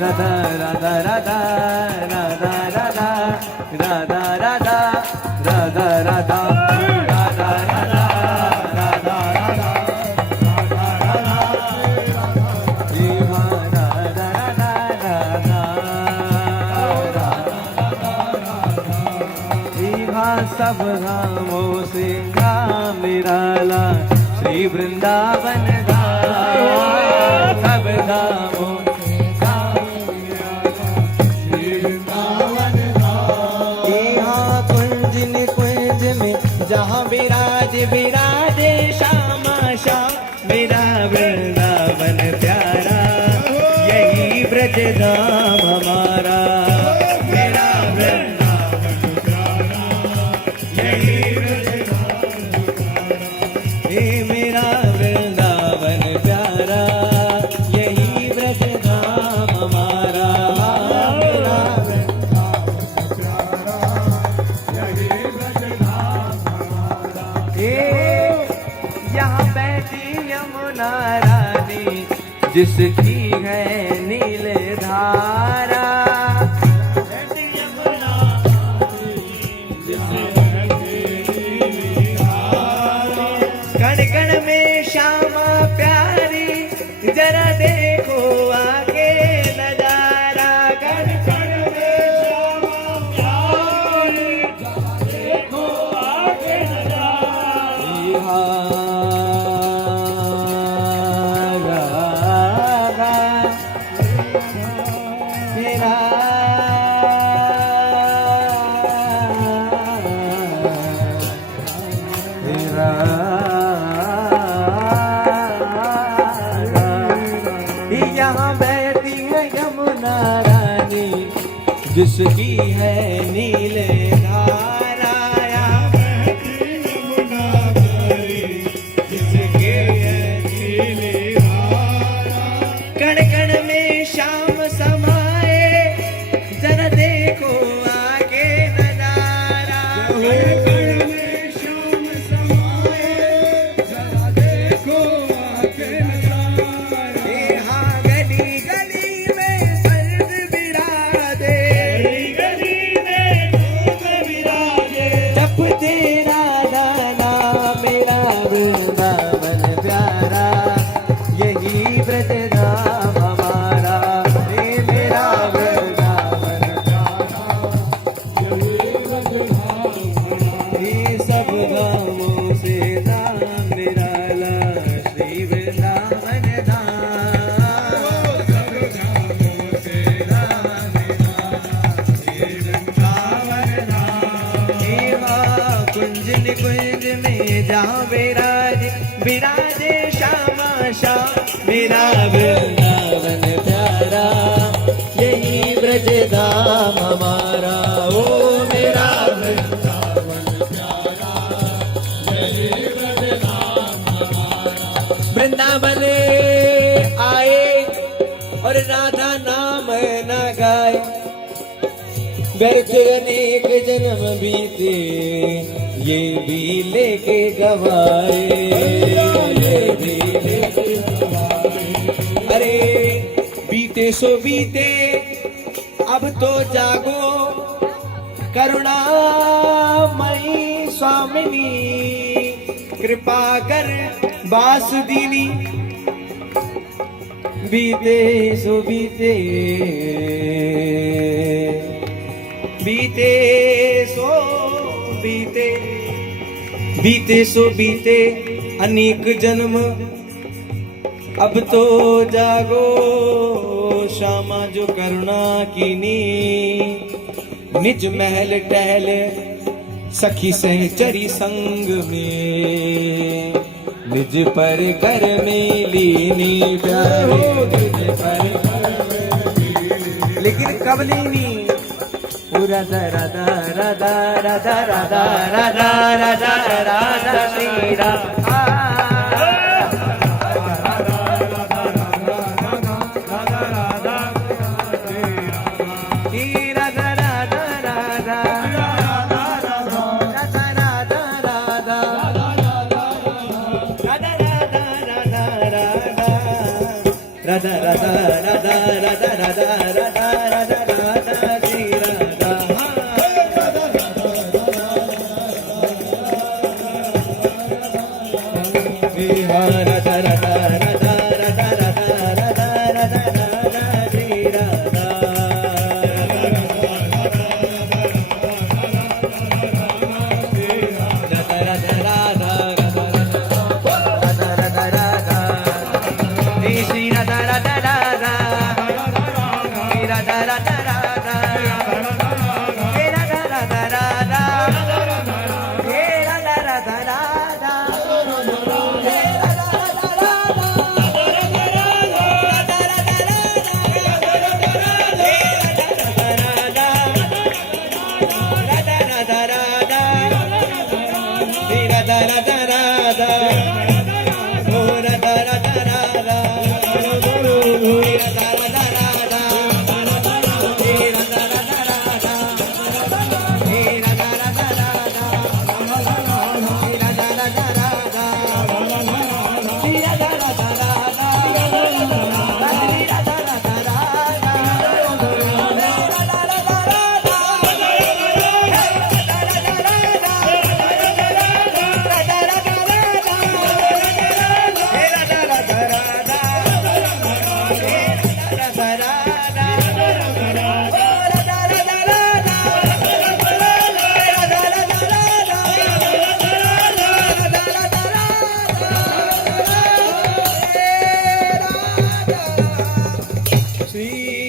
राधा राधा राधा राधा राधा राधा राधा राधा राधा राधा राधा सब धामों से नाम निराला श्री वृंदावन धाम सब धामों से नाम निराला श्री वृंदावन धाम। यहाँ कुंज निकुंज में जहाँ विराजे श्यामा श्याम मेरा वृंदावन प्यारा यही ब्रज धाम हमारा मेरा मेरा वृंदावन प्यारा यही ब्रज धाम हमारा मेरा वृंदावन प्यारा यही ब्रज धाम हमारा। यहाँ बैठी यमुना रानी जिसकी है नील धारा कण कण में श्यामा प्यारी जरा देखो आगे नजारा कण कण में श्यामा प्यारी जरा देखो आगे नजारा यहाँ बैठी है यमुना रानी जिसकी है नील धारा यहाँ बैठी यमुना रानी जिसकी है नील धारा कण कण में श्याम समाए जरा देखो आगे नजारा कण में श्याम समाए जरा देखो आगे वृंदावन प्यारा यही ब्रज धाम हमारा मेरा वृंदावन प्यारा यही ब्रज धाम हमारा। सब धामों से नाम निराला श्री वृंदावन धाम सब धामों से नाम निराला श्री वृंदावन धाम। कुंज निकुंज में जहाँ विराजे श्यामा श्याम मेरा वृंदावन प्यारा यही ब्रज धाम हमारा ओ मेरा वृंदावन प्यारा यही ब्रज धाम हमारा। वृंदावन आए और राधा नाम न गाए व्यर्थ अनेक जन्म बीते ये भी लेके गवाए ये भी लेके गवाए। अरे बीते सो बीते अब तो जागो करुणामयी स्वामिनी कृपा कर बासुदीनी बीते सो बीते बीते सो बीते बीते सो बीते अनेक जन्म अब तो जागो श्यामा जो करुणा कीनी निज महल टहल सखी सहचरी संग में निज पर कर में लीनी प्यारे निज पर लेकिन कब लीनी राधा राधा राधा राधा राधा राधा राधा राधा श्री राधा राधा राधा राधा राधा राधा राधा राधा राधा श्री राधा राधा